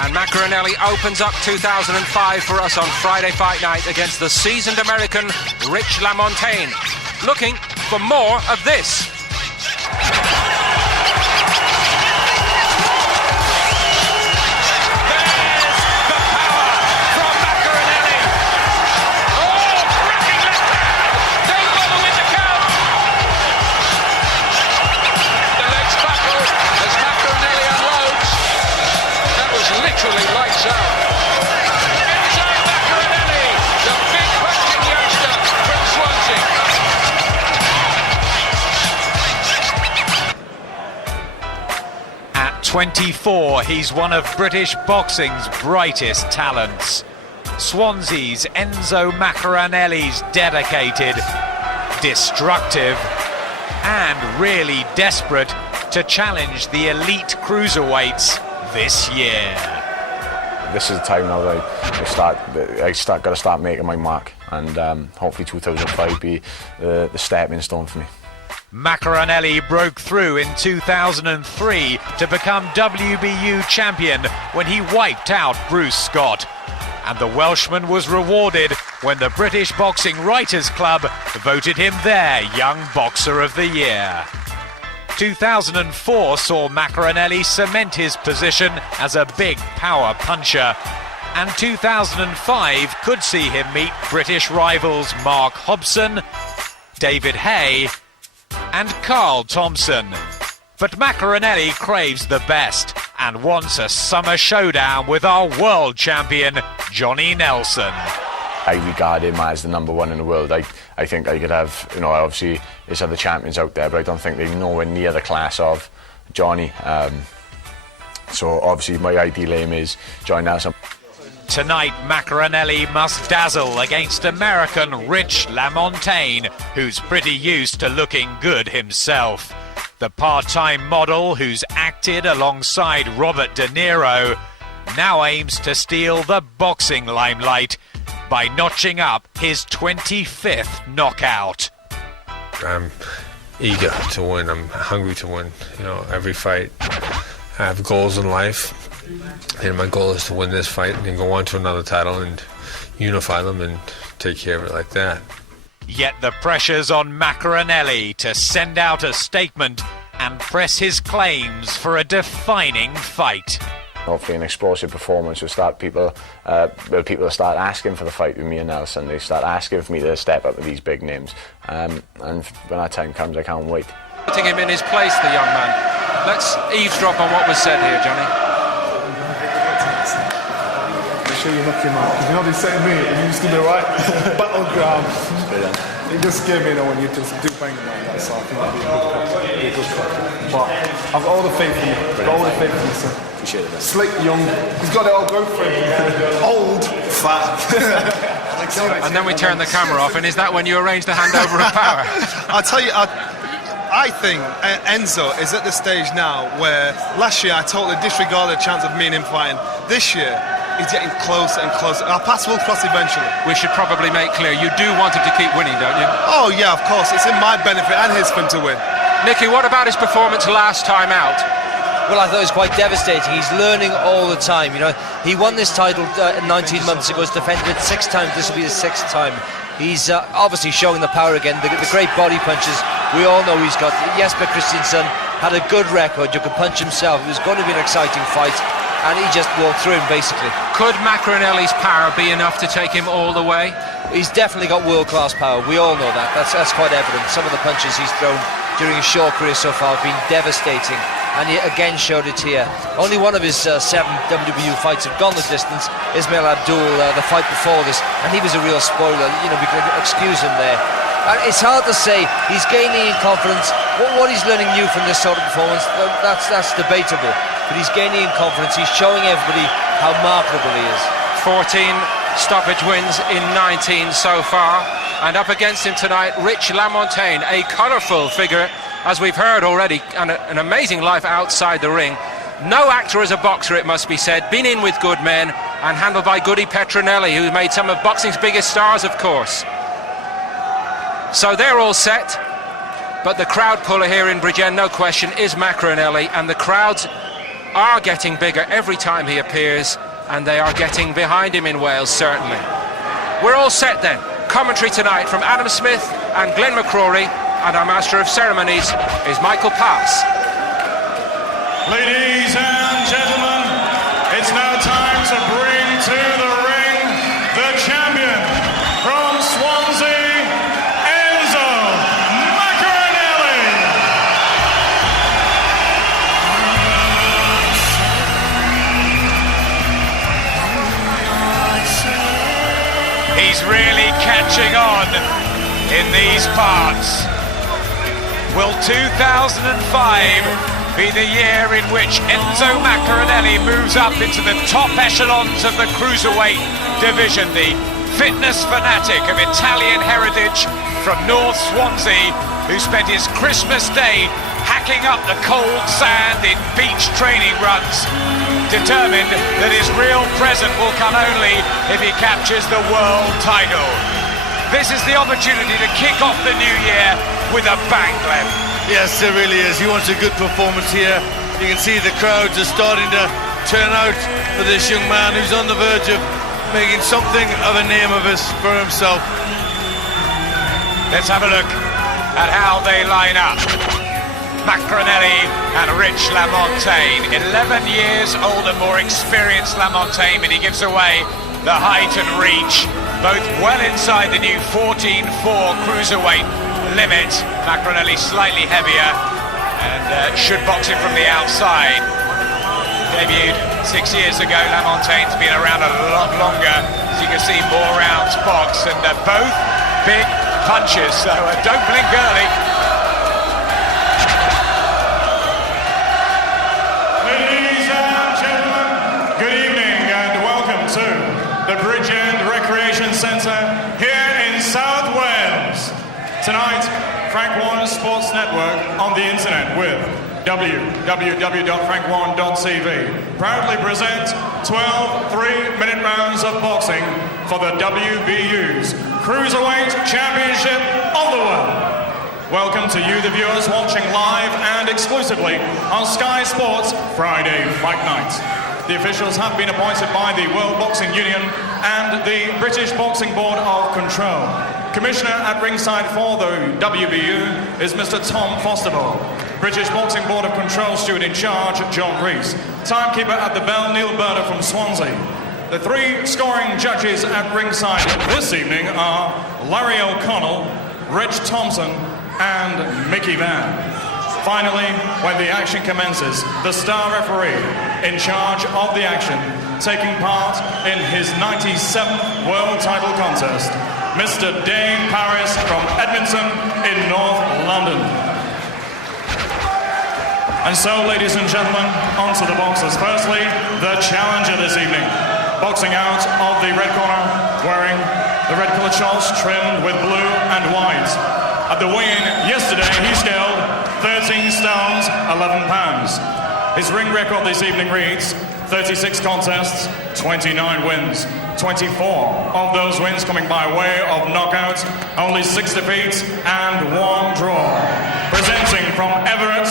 And Maccarinelli opens up 2005 for us on Friday Fight Night against the seasoned American Rich LaMontagne. Looking for more of this. Literally lights out. Enzo Maccarinelli, the big punching youngster from Swansea. At 24, he's one of British boxing's brightest talents. Swansea's Enzo Maccarinelli's dedicated, destructive, and really desperate to challenge the elite cruiserweights this year. This is the time now that I got to start making my mark, and hopefully 2005 be the stepping stone for me. Maccarinelli broke through in 2003 to become WBU champion when he wiped out Bruce Scott. And the Welshman was rewarded when the British Boxing Writers Club voted him their Young Boxer of the Year. 2004 saw Maccarinelli cement his position as a big power puncher, and 2005 could see him meet British rivals Mark Hobson, David Hay and Carl Thompson. But Maccarinelli craves the best and wants a summer showdown with our world champion Johnny Nelson. I regard him as the #1 in the world. I think I could have, obviously there's other champions out there, but I don't think they're nowhere near the class of Johnny. So obviously my ideal aim is Johnny Nelson. Tonight, Maccarinelli must dazzle against American Rich LaMontagne, who's pretty used to looking good himself. The part-time model who's acted alongside Robert De Niro now aims to steal the boxing limelight by notching up his 25th knockout. I'm eager to win. I'm hungry to win. Every fight, I have goals in life, and my goal is to win this fight and then go on to another title and unify them and take care of it like that. Yet the pressure's on Maccarinelli to send out a statement and press his claims for a defining fight. Hopefully an explosive performance will start people will start asking for the fight with me and Nelson. They start asking for me to step up with these big names, and when that time comes I can't wait. Putting him in his place, the young man. Let's eavesdrop on what was said here, Johnny. Make sure you knock him out. They say to me, it used to be right. Battleground. It just scared me when you just do bang like that, so I think it'll be a good cut. But I've got all the faith in you. All the faith in you, sir. Appreciate it, man. Slick, young, he's got it all going for him. Old, fat. And then we turn the camera off, and is that when you arrange the handover of power? I'll tell you, I think Enzo is at the stage now where last year I totally disregarded the chance of me and him fighting. This year, he's getting closer and closer. Our paths will cross eventually. We should probably make clear, you do want him to keep winning, don't you? Oh yeah, of course. It's in my benefit and his for him to win. Nicky, what about his performance last time out? Well, I thought it was quite devastating. He's learning all the time. He won this title 19 months ago. He's defended it 6 times. This will be the 6th time. He's obviously showing the power again. The great body punches. We all know he's got. Jesper Christensen had a good record. You could punch himself. It was going to be an exciting fight, and he just walked through him basically. Could Maccarinelli's power be enough to take him all the way? He's definitely got world-class power. We all know that. That's quite evident. Some of the punches he's thrown during his short career so far have been devastating, and he again showed it here. Only one of his 7 WBU fights have gone the distance. Ismail Abdul, the fight before this, and he was a real spoiler. We can excuse him there. And it's hard to say. He's gaining in confidence. What he's learning new from this sort of performance, that's debatable. But he's gaining in confidence. He's showing everybody how marketable he is. 14 stoppage wins in 19 so far. And up against him tonight, Rich LaMontagne, a colourful figure, as we've heard already, and an amazing life outside the ring. No actor as a boxer, it must be said. Been in with good men and handled by Goody Petronelli, who made some of boxing's biggest stars, of course. So they're all set, but the crowd puller here in Bridgend, no question, is Maccarinelli, and the crowd's are getting bigger every time he appears, and they are getting behind him in Wales, certainly. We're all set then. Commentary tonight from Adam Smith and Glenn McCrory, and our Master of Ceremonies is Michael Pass. Ladies and gentlemen, it's now time to bring to the ring the champion from Swansea, Enzo Maccarinelli. He's really catching on in these parts. Will 2005 be the year in which Enzo Maccarinelli moves up into the top echelons of the cruiserweight division? The fitness fanatic of Italian heritage from North Swansea, who spent his Christmas Day hacking up the cold sand in beach training runs, determined that his real present will come only if he captures the world title. This is the opportunity to kick off the new year with a bang, Glenn. Yes, it really is. He wants a good performance here. You can see the crowds are starting to turn out for this young man who's on the verge of making something of a name of us for himself. Let's have a look at how they line up. Maccarinelli and Rich LaMontagne. 11 years older, more experienced LaMontagne, but he gives away the height and reach. Both well inside the new 14.4 cruiserweight limit. Maccarinelli slightly heavier and should box him from the outside. Debuted 6 years ago. LaMontagne's been around a lot longer, as you can see, more rounds box, and both big punches, so don't blink early. Ladies and gentlemen, good evening and welcome to the Bridgend Recreation Centre here in South Wales. Tonight, Frank Warren Sports Network on the internet with www.frankwarren.tv proudly present 12 3-minute rounds of boxing for the WBU's Cruiserweight Championship of the World. Welcome to you, the viewers, watching live and exclusively on Sky Sports Friday Fight Night. The officials have been appointed by the World Boxing Union and the British Boxing Board of Control. Commissioner at ringside for the WBU is Mr. Tom Fosterville. British Boxing Board of Control steward in charge, John Rees. Timekeeper at the bell, Neil Burner from Swansea. The three scoring judges at ringside this evening are Larry O'Connell, Reg Thompson, and Mickey Van. Finally, when the action commences, the star referee in charge of the action, taking part in his 97th world title contest, Mr. Dane Paris from Edmonton in North London. And so, ladies and gentlemen, on to the boxers. Firstly, the challenger this evening. Boxing out of the red corner, wearing the red coloured shorts trimmed with blue and white. At the weigh-in yesterday, he scaled 13 stones, 11 pounds. His ring record this evening reads 36 contests, 29 wins. 24 of those wins coming by way of knockout, only 6 defeats and 1 draw. Presenting from Everett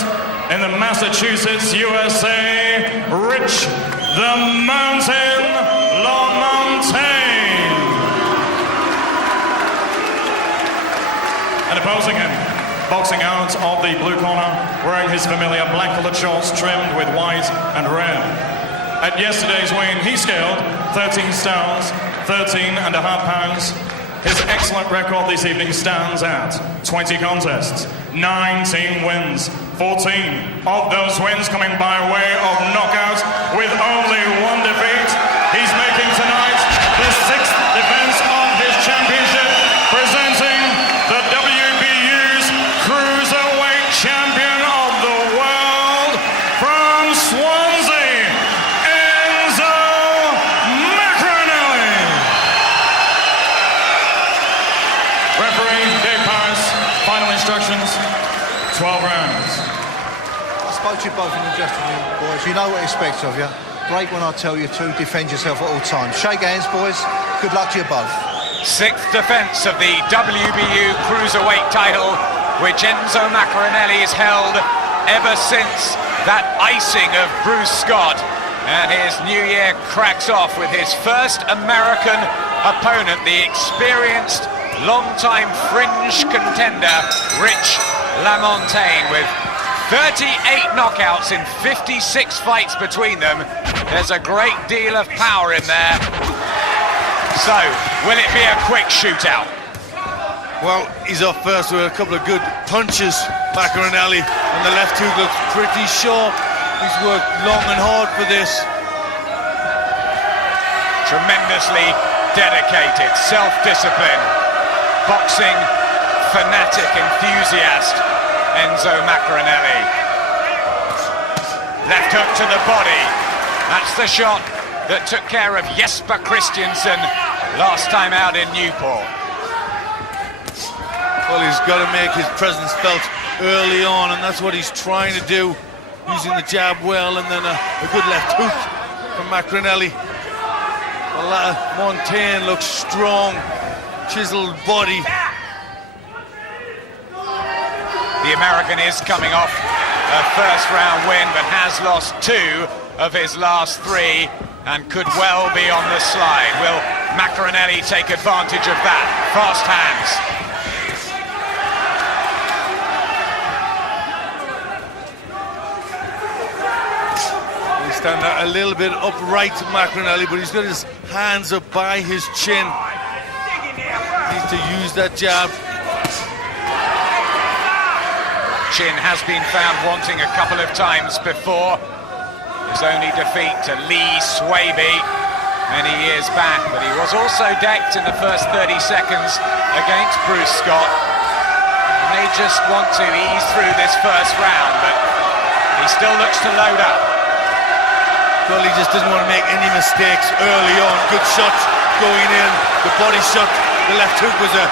in the Massachusetts, USA, Rich the Mountain LaMontagne. And opposing him, boxing out of the blue corner, wearing his familiar black-coloured shorts trimmed with white and red. At yesterday's weigh-in, he scaled 13 stones, 13.5 pounds. His excellent record this evening stands at 20 contests, 19 wins, 14 of those wins coming by way of knockout with only 1 defeat. He's making tonight the 6th defense of his championship, presenting the WBU's Cruiserweight Champion of the World from Swansea, Enzo Maccarinelli. Referee Dave Paris, final instructions, 12 rounds. I spoke to you both in the dressing room, boys. You know what I expect of you. Break when I tell you to. Defend yourself at all times. Shake hands, boys. Good luck to you both. 6th defence of the WBU Cruiserweight title, which Enzo Maccarinelli has held ever since that icing of Bruce Scott, and his new year cracks off with his first American opponent, the experienced, long-time fringe contender, Rich LaMontagne, with 38 knockouts in 56 fights between them. There's a great deal of power in there. So, will it be a quick shootout? Well, he's off first with a couple of good punches. Maccarinelli on the left hook looks pretty sharp. He's worked long and hard for this. Tremendously dedicated, self-discipline, boxing fanatic enthusiast, Enzo Maccarinelli. Left hook to the body. That's the shot that took care of Jesper Christiansen last time out in Newport. Well, he's got to make his presence felt early on, and that's what he's trying to do, using the jab well, and then a good left hook from Maccarinelli. Well, LaMontagne looks strong, chiseled body. The American is coming off a first-round win, but has lost 2 of his last 3, and could well be on the slide. Will Maccarinelli take advantage of that? Fast hands. Stand a little bit upright to Maccarinelli, but he's got his hands up by his chin. Needs to use that jab. Chin has been found wanting a couple of times before. His only defeat to Lee Swaby many years back, but he was also decked in the first 30 seconds against Bruce Scott. He may just want to ease through this first round, but he still looks to load up. Well, he just doesn't want to make any mistakes early on. Good shots going in. The body shot, the left hook was a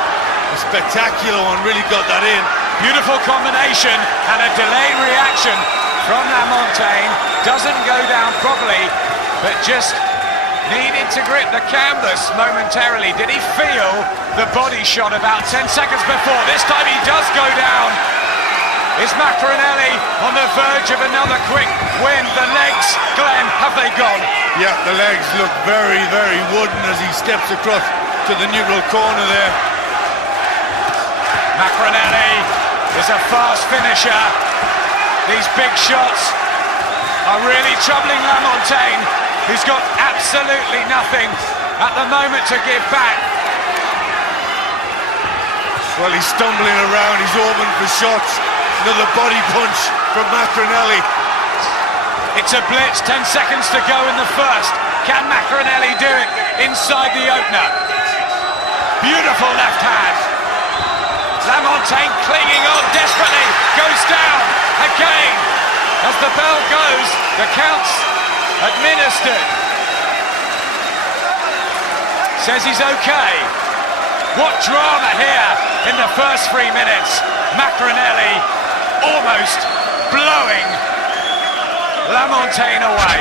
spectacular one, really got that in. Beautiful combination and a delayed reaction from LaMontagne. Doesn't go down properly, but just needed to grip the canvas momentarily. Did he feel the body shot about 10 seconds before? This time he does go down. Is Maccarinelli on the verge of another quick win? The legs, Glenn, have they gone? Yeah, the legs look very, very wooden as he steps across to the neutral corner there. Maccarinelli is a fast finisher. These big shots are really troubling LaMontagne, who's got absolutely nothing at the moment to give back. Well, he's stumbling around, he's open for shots. Another body punch from Maccarinelli. It's a blitz, 10 seconds to go in the first. Can Maccarinelli do it inside the opener? Beautiful left hand. LaMontagne clinging on desperately, goes down again. As the bell goes, the count's administered. Says he's okay. What drama here in the first 3 minutes. Maccarinelli almost blowing LaMontagne away.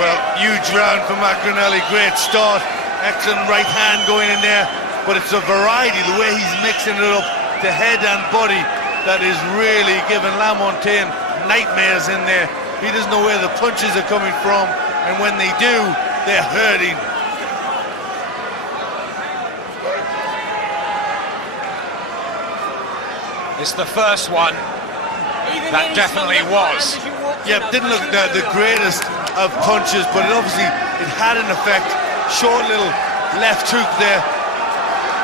Well, huge round for Maccarinelli, great start. Excellent right hand going in there, but it's a variety, the way he's mixing it up, the head and body, that is really giving LaMontagne nightmares in there. He doesn't know where the punches are coming from, and when they do, they're hurting. It's the first one. That definitely was. Yeah, didn't look the greatest of punches, but obviously it had an effect. Short little left hook there.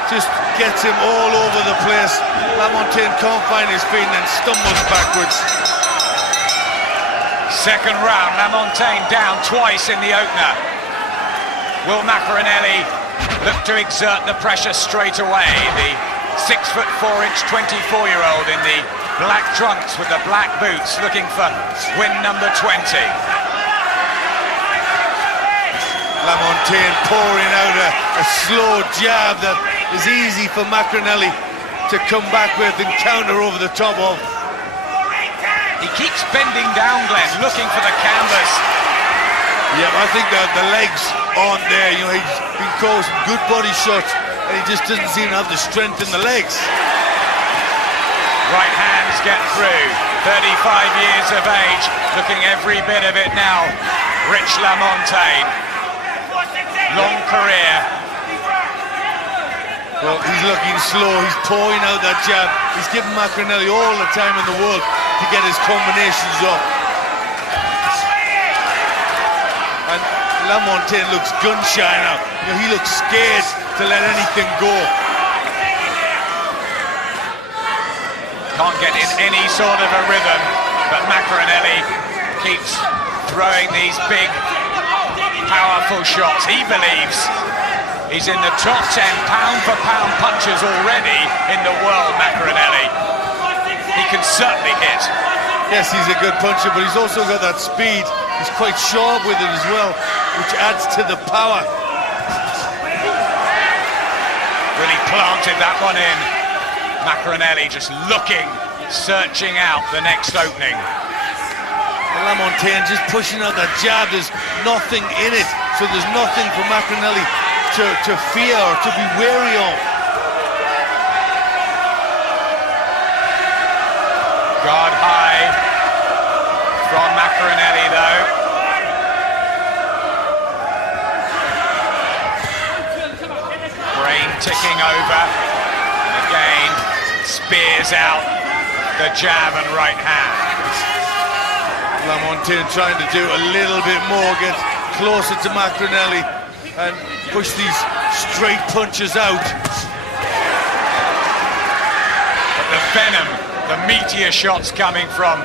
Just gets him all over the place. LaMontagne can't find his feet and then stumbles backwards. Second round, LaMontagne down twice in the opener. Will Maccarinelli look to exert the pressure straight away? The 6'4" 24-year-old in the black trunks with the black boots, looking for win number 20. LaMontagne pouring out a slow jab that is easy for Maccarinelli to come back with and counter over the top of. He keeps bending down, Glenn, looking for the canvas. Yeah, I think that the legs aren't there. You know, he's been causing good body shots, and he just doesn't seem to have the strength in the legs. Right hands get through. 35 years of age, looking every bit of it now. Rich LaMontagne, long career. Well, he's looking slow, he's pouring out that jab. He's giving Maccarinelli all the time in the world to get his combinations up. And LaMontagne looks gun-shy now. You know, he looks scared to let anything go. Can't get in any sort of a rhythm, but Maccarinelli keeps throwing these big, powerful shots. He believes he's in the top 10 pound-for-pound punchers already in the world, Maccarinelli. He can certainly hit. Yes, he's a good puncher, but he's also got that speed. He's quite sharp with it as well, which adds to the power. Really planted that one in. Maccarinelli just looking, searching out the next opening. LaMontagne just pushing out that jab. There's nothing in it, so there's nothing for Maccarinelli to fear or to be wary of. Guard high from Maccarinelli though. Brain ticking over, and again spears out the jab and right hand. LaMontagne trying to do a little bit more, get closer to Maccarinelli and push these straight punches out. But the venom, the meteor shots coming from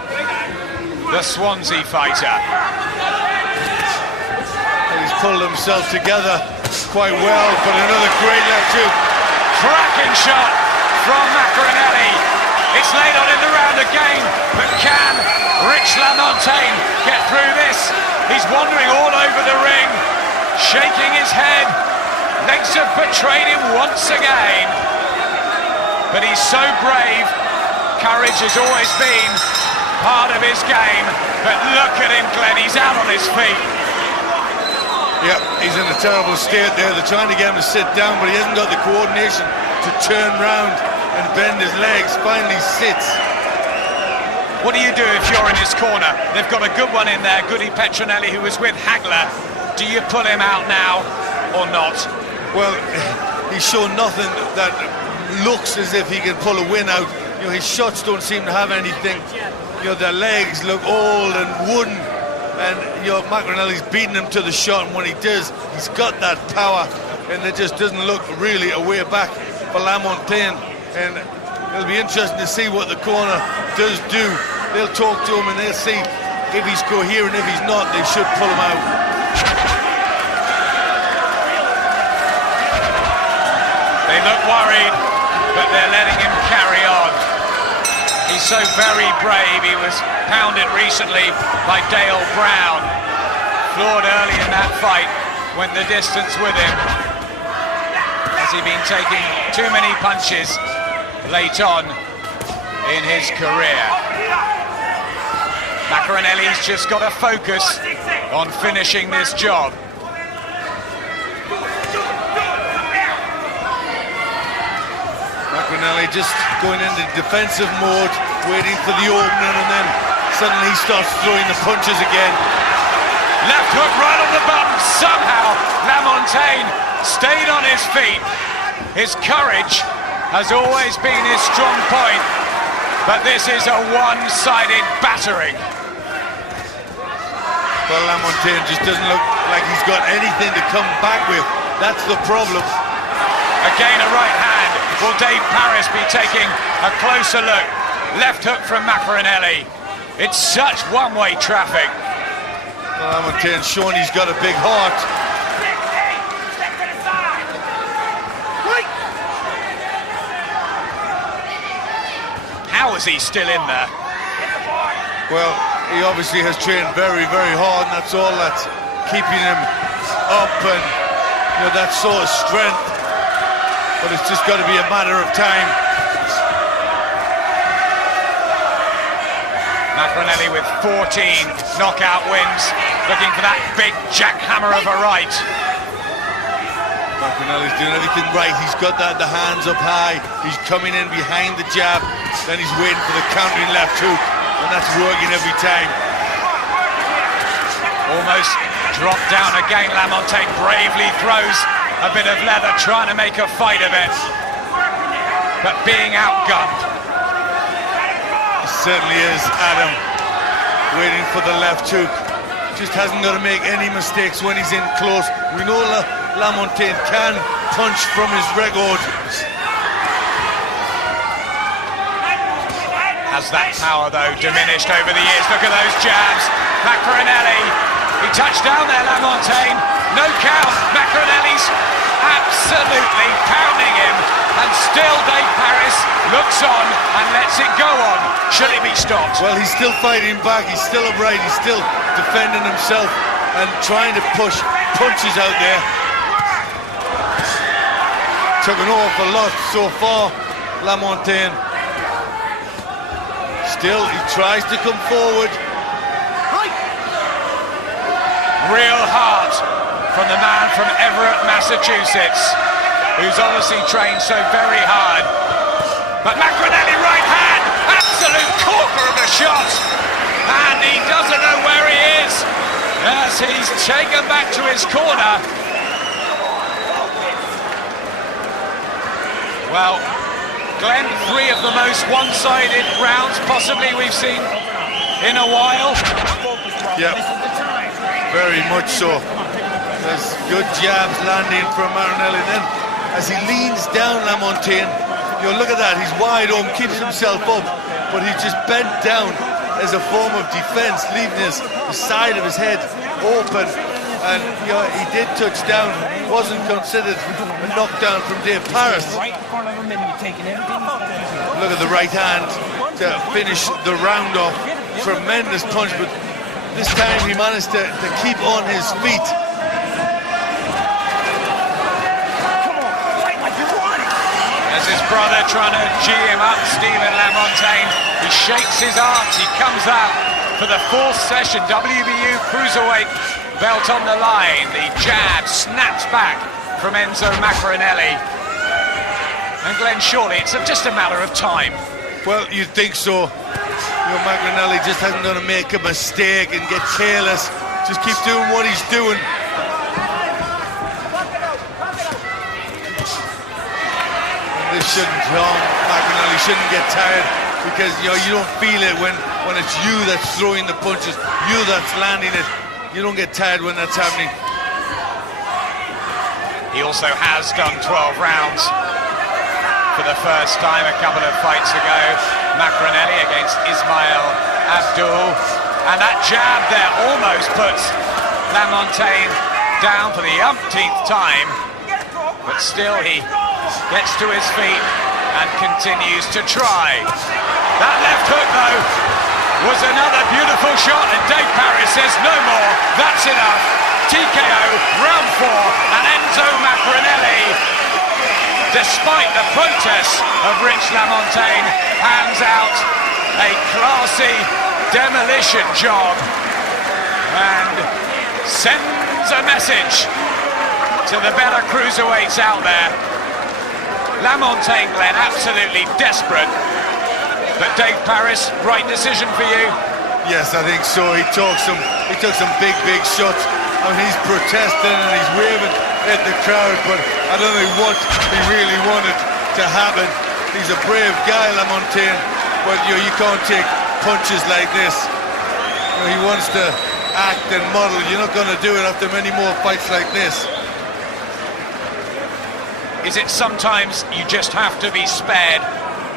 the Swansea fighter. He's pulled himself together quite well, but another great left hook. Cracking shot from Maccarinelli. It's laid on in the round again, but can Rich LaMontagne get through this? He's wandering all over the ring, shaking his head. Legs have betrayed him once again. But he's so brave. Courage has always been part of his game. But look at him, Glenn, he's out on his feet. Yep, he's in a terrible state there. They're trying to get him to sit down, but he hasn't got the coordination to turn round and bend his legs. Finally sits. What do you do if you're in his corner? They've got a good one in there, Goody Petronelli, who was with Hagler. Do you pull him out now or not? Well, he's shown nothing that looks as if he can pull a win out. You know, his shots don't seem to have anything. You know, their legs look old and wooden. And, you know, Maccarinelli's beating him to the shot, and when he does, he's got that power, and it just doesn't look really a way back for LaMontagne. And it'll be interesting to see what the corner does do. They'll talk to him and they'll see if he's coherent. If he's not, they should pull him out. They look worried, but they're letting him carry on. He's so very brave. He was pounded recently by Dale Brown. Floored early in that fight, went the distance with him. Has he been taking too many punches late on in his career? Maccarinelli's just got to focus on finishing this job. Maccarinelli just going into defensive mode, waiting for the opening, and then suddenly he starts throwing the punches again. Left hook right on the button. Somehow LaMontagne stayed on his feet. His courage has always been his strong point, but this is a one-sided battering. Well, LaMontagne just doesn't look like he's got anything to come back with. That's the problem. Again a right hand. Will Dave Paris be taking a closer look? Left hook from Maccarinelli. It's such one-way traffic. Well, LaMontagne's showing he's got a big heart. How is he still in there? Well, he obviously has trained very, very hard, and that's all that's keeping him up, and you know, that sort of strength. But it's just got to be a matter of time. Maccarinelli with 14 knockout wins, looking for that big jackhammer of a right. Maccarinelli's doing everything right. He's got the hands up high. He's coming in behind the jab. Then he's waiting for the countering left hook. and that's working every time. Almost dropped down again. LaMontagne bravely throws a bit of leather, trying to make a fight of it, but being outgunned. It certainly is. Adam waiting for the left hook. Just hasn't got to make any mistakes when he's in close. We know LaMontagne can punch from his record. Has that power, though, diminished over the years? Look at those jabs. Maccarinelli, he touched down there, LaMontagne. No count. Maccarinelli's absolutely pounding him. And still Dave Paris looks on and lets it go on. Should he be stopped? Well, he's still fighting back. He's still upright. He's still defending himself and trying to push punches out there. Took an awful lot so far, LaMontagne. Still, he tries to come forward. Real heart from the man from Everett, Massachusetts, who's obviously trained so very hard. But Maccarinelli, right hand, absolute corker of a shot, and he doesn't know where he is as he's taken back to his corner. Well, Glenn, 3 of the most one-sided rounds possibly we've seen in a while. Yeah, very much so. There's good jabs landing from Maccarinelli. Then, as he leans down, LaMontagne, you know, look at that. He's wide open, keeps himself up, but he's just bent down as a form of defense, leaving the side of his head open. And you know, he did touch down. Wasn't considered a knockdown from Dave Paris. Look at the right hand to finish the round off. Tremendous punch, but this time he managed to keep on his feet. As his brother trying to G him up, Stephen LaMontagne, he shakes his arms, he comes out for the 4th session, WBU Cruiserweight belt on the line. The jab snaps back from Enzo Maccarinelli. And Glenn, surely it's just a matter of time. Well, you'd think so. You know, Maccarinelli just hasn't going to make a mistake and get careless. Just keep doing what he's doing. This shouldn't harm Maccarinelli, shouldn't get tired, because you know you don't feel it when it's you that's throwing the punches, you that's landing it. You don't get tired when that's happening. He also has done 12 rounds for the first time a couple of fights ago. Maccarinelli against Ismail Abdul, and that jab there almost puts LaMontagne down for the umpteenth time, but still he gets to his feet and continues to try. That left hook, though, was another beautiful shot, and Dave Paris says no more, that's enough. TKO, round 4, and Enzo Maccarinelli, despite the protests of Rich LaMontagne, hands out a classy demolition job and sends a message to the better cruiserweights out there. LaMontagne, Glenn, absolutely desperate, but Dave Paris, right decision for you? Yes, I think so. He took some big shots. I mean, he's protesting and he's waving at the crowd, but I don't know what he really wanted to happen. He's a brave guy, LaMontagne, but you can't take punches like this. He wants to act and model. You're not going to do it after many more fights like this. Is it sometimes you just have to be spared?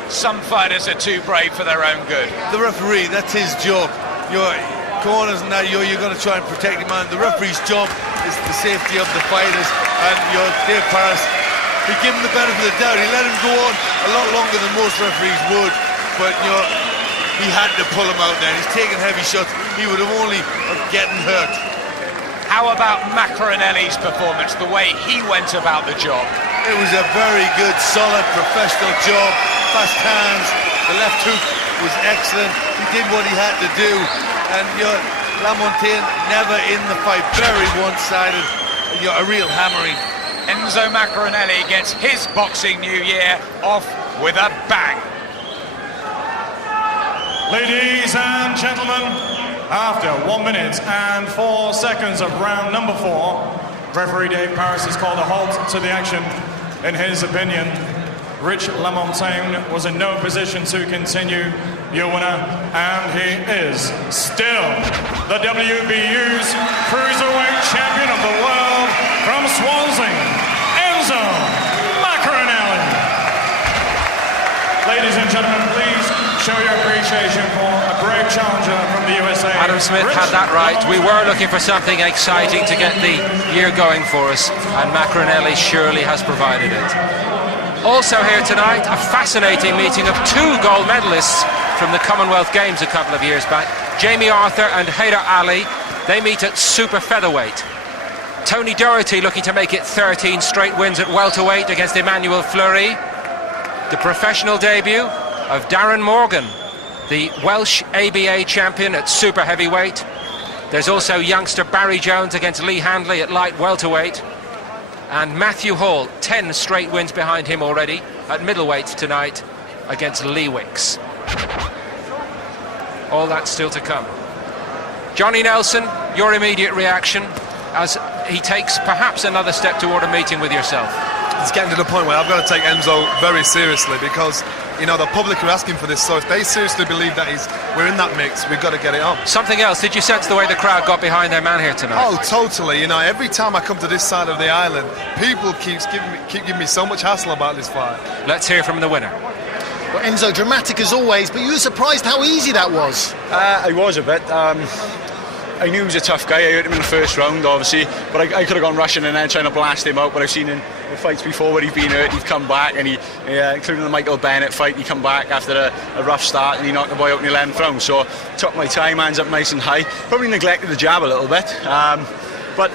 Some fighters are too brave for their own good. The referee, that's his job. Your corners and that, you're going to try and protect the man. The referee's job is the safety of the fighters. And Dave Paris, he gave him the benefit of the doubt. He let him go on a lot longer than most referees would. But he had to pull him out there. He's taking heavy shots. He would have only gotten hurt. How about Maccarinelli's performance, the way he went about the job? It was a very good, solid, professional job. Fast hands, the left hook was excellent. He did what he had to do. And LaMontagne never in the fight, very one-sided, a real hammering. Enzo Maccarinelli gets his boxing new year off with a bang. Ladies and gentlemen, after 1 minute and 4 seconds of round number 4, referee Dave Paris has called a halt to the action. In his opinion, Rich LaMontagne was in no position to continue. Your winner, and he is still the WBU's Cruiserweight Champion of the World from Swansea, Enzo Maccarinelli. Ladies and gentlemen, please show your appreciation for a great challenger from the USA. Adam Smith had that right. We were looking for something exciting to get the year going for us, and Maccarinelli surely has provided it. Also here tonight, a fascinating meeting of 2 gold medalists from the Commonwealth Games a couple of years back. Jamie Arthur and Haider Ali, they meet at super featherweight. Tony Doherty looking to make it 13 straight wins at welterweight against Emmanuel Fleury. The professional debut of Darren Morgan, the Welsh ABA champion at super heavyweight. There's also youngster Barry Jones against Lee Handley at light welterweight. And Matthew Hall, 10 straight wins behind him already at middleweight tonight against Lee Wicks. All that still to come. Johnny Nelson, your immediate reaction as he takes perhaps another step toward a meeting with yourself? It's getting to the point where I've got to take Enzo very seriously because, you know, the public are asking for this, so if they seriously believe that we're in that mix, we've got to get it on. Something else, did you sense the way the crowd got behind their man here tonight? Oh, totally. You know, every time I come to this side of the island, people keep giving me so much hassle about this fight. Let's hear from the winner. Well, Enzo, dramatic as always, but you were surprised how easy that was. I was a bit. I knew he was a tough guy. I hurt him in the first round, obviously, but I could have gone rushing and then trying to blast him out. But I've seen in the fights before where he's been hurt, he's come back, and including the Michael Bennett fight, he come back after a rough start and he knocked the boy out in the 11th round. So took my time, hands up nice and high. Probably neglected the jab a little bit, but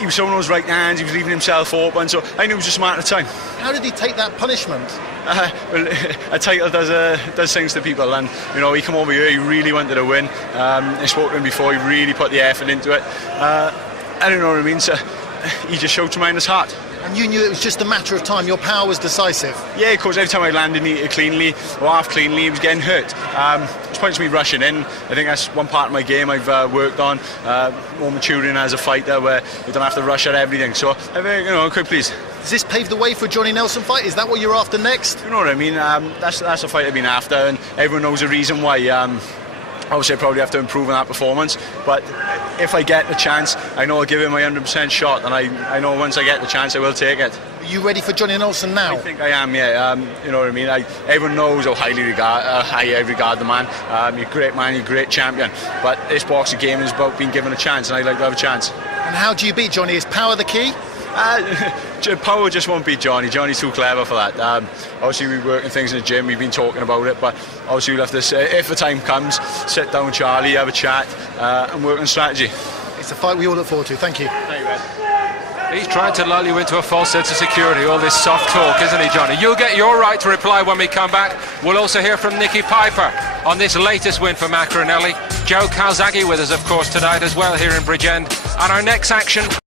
he was throwing those right hands, he was leaving himself open, so I knew it was just a matter of time. How did he take that punishment? Well, a title does things to people, and you know, he come over here, he really wanted to win. I spoke to him before, he really put the effort into it. I don't know what I mean, so he just showed tremendous heart. And you knew it was just a matter of time, your power was decisive? Yeah, of course, every time I landed cleanly or half cleanly, he was getting hurt. It's points me rushing in. I think that's one part of my game I've worked on, more maturing as a fighter where you don't have to rush at everything. So I'm quite pleased. Does this pave the way for a Johnny Nelson fight? Is that what you're after next? You know what I mean? That's a fight I've been after, and everyone knows the reason why. Obviously I probably have to improve on that performance, but if I get the chance, I know I'll give it my 100% shot, and I know once I get the chance I will take it. Are you ready for Johnny Nelson now? I think I am, yeah. You know what I mean? Everyone knows how high I regard the man. You're a great man, you're a great champion, but this boxing game is about being given a chance, and I'd like to have a chance. And how do you beat Johnny? Is power the key? Power just won't beat Johnny. Johnny's too clever for that. Obviously we're working things in the gym, we've been talking about it, but obviously we'll have to, if the time comes, sit down with Charlie, have a chat and work on strategy. It's a fight we all look forward to. Thank you. Thank you, Ed. He's trying to lull you into a false sense of security, all this soft talk, isn't he, Johnny? You'll get your right to reply when we come back. We'll also hear from Nicky Piper on this latest win for Maccarinelli. Joe Calzaghe with us, of course, tonight as well here in Bridgend. And our next action...